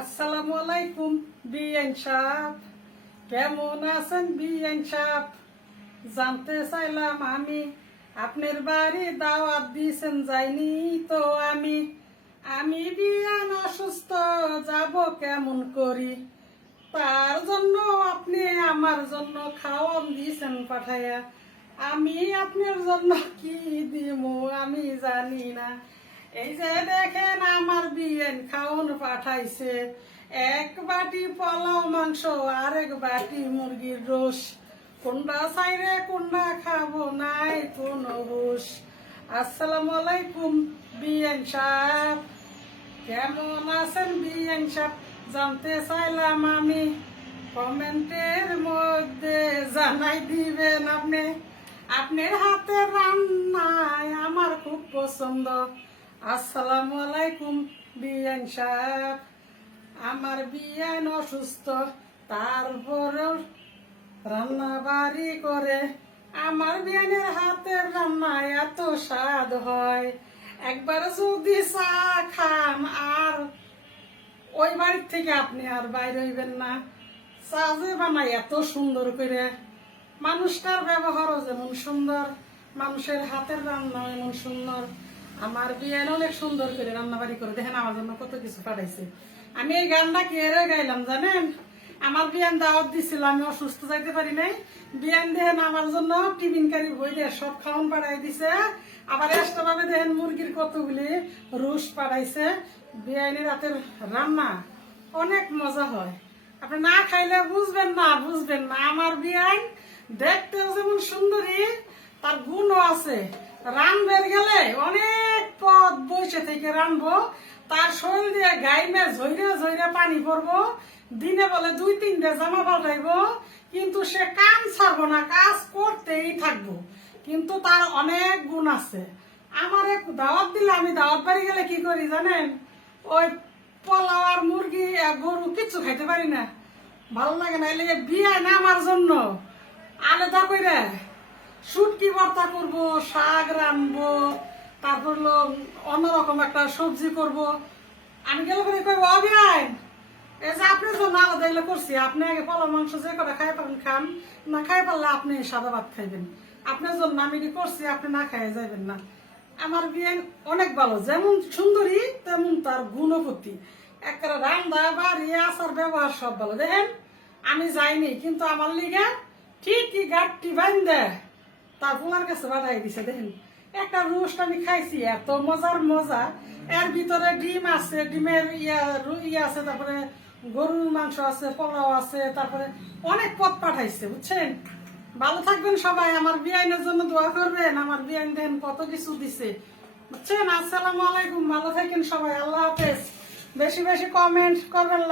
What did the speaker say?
আসসালামু আলাইকুম, বিএন সাহ কেমন আছেন বিএন সাহ জানতে চাইলাম আমি, আপনার বাড়ি দাওয়াত দিয়েছেন যাইনি তো আমি আমি বিয়ান অসুস্থ, যাব কেমন করি? তার জন্য আপনি আমার জন্য খাওয়ান দিয়েছেন পাঠাইয়া আমি আপনার জন্য কি দিব আমি জানি না। এই যে দেখেন আমার বিয়েন খাওন পাঠাইছে, এক বাটি পোলাও মাংস আর এক বাটি মুরগির রোস কোনটা চাইরে কোনটা খাব নাই কোন হুশ। আসসালামু আলাইকুম বিয়েন সাহেব। কেমন আছেন বিয়েন সাহেব? জানতে চাইলাম আমি, কমেন্টের মধ্যে জানাই দিবেন আপনি। আপনার হাতে রান্নায় আমার খুব পছন্দ। আসসালামু আলাইকুম বিয়ান সাহেব। আমার বিয়ান অসুস্থ, তারপরেও রান্না বাড়ি করে। আমার বিয়ানের হাতের রান্না এত স্বাদ হয়। একবার যদি চা খান, আর ওই বাড়ির থেকে আপনি আর বাইরে হইবেন না। চা যে বানাই এত সুন্দর করে। মানুষটার ব্যবহারও যেমন সুন্দর, মানুষের হাতের রান্না এমন সুন্দর। আমার বিয়ান অনেক সুন্দর করে রান্না বাড়ি করে। দেখেন আমার জন্য কত কিছু পাঠাইছে। আমি এই গানটা কি এরে গাইলাম, জানেন? আমার বিয়ান দাওয়াত দিছিল, আমি অসুস্থ যাইতে পারি নাই। বিয়ান দেখেন আমার জন্য টিফিন কারি বই দিয়ে সব খাওয়ান পাঠাই দিছে। আবার এক্সট্রা ভাবে দেখেন মুরগির কতগুলি রুশ পাঠাইছে। বিয়ানি রাতের রান্না অনেক মজা হয়। আপনি না খাইলে বুঝবেন না বুঝবেন না। আমার বিয়ান দেখতেও যেমন সুন্দরী তার গুণও আছে। রানবের গেলে অনেক পথ বসে থেকে রানবো তার শরীর দিয়ে গাইমে ঝইরে ঝইরে পানি পড়ব। দিনে বলে দুই তিনটে জামা পাল্টাইবো। কিন্তু সে কাম ছাড়বো না, কাজ করতেই থাকব। কিন্তু তার অনেক গুণ আছে। আমার এক দাওয়াত দিলে আমি দাওয়াত বাড়ি গেলে কি করি জানেন? ওই পোলাও আর মুরগি গরু কিচ্ছু খাইতে পারি না। ভালো লাগে না, এলে বিয়ে না আমার জন্য আলাদা করে শুটকি ভর্তা করব, শাক রানবো তারপর হলো অন্যরকম একটা সবজি করব। আমি গেলে পরে কই অবিরাইন এই যে আপনার জন্য আলাদা এগুলো করছি, আপনি আগে পলা মাংস যে করে খাই পারেন খান, না খাই পারলে আপনি সাদা ভাত খাইবেন। আপনার জন্য এটি করছি, আপনি না খাই যাবেন না। আমার বিয়ে অনেক ভালো, যেমন সুন্দরী, তেমন তার গুণপতি। একটা রান্না, বাড়ি, আচার, ব্যবহার সব ভালো। দেখেন, আমি যাইনি, কিন্তু আমার লিগে ঠিকই গাঠটি বান্ধে তার পোলার কাছে বাধাই দিছে, দেখেন। একটা রোস্ট আমি খাইছি, এত মজার মজা। এর ভিতরে ডিম আছে, ডিমের ইয়া আছে, তারপরে গরুর মাংস আছে, পোলাও আছে, তারপরে অনেক পদ পাঠাইছে, বুঝছেন? ভালো থাকবেন সবাই, আমার বিআইনের জন্য দোয়া করবেন, আমার বিআইন দেন কত কিছু দিছে। বুঝছেন? আসসালামু আলাইকুম, ভালো থাকেন সবাই, আল্লাহ হাফেজ। বেশি বেশি কমেন্ট করবেন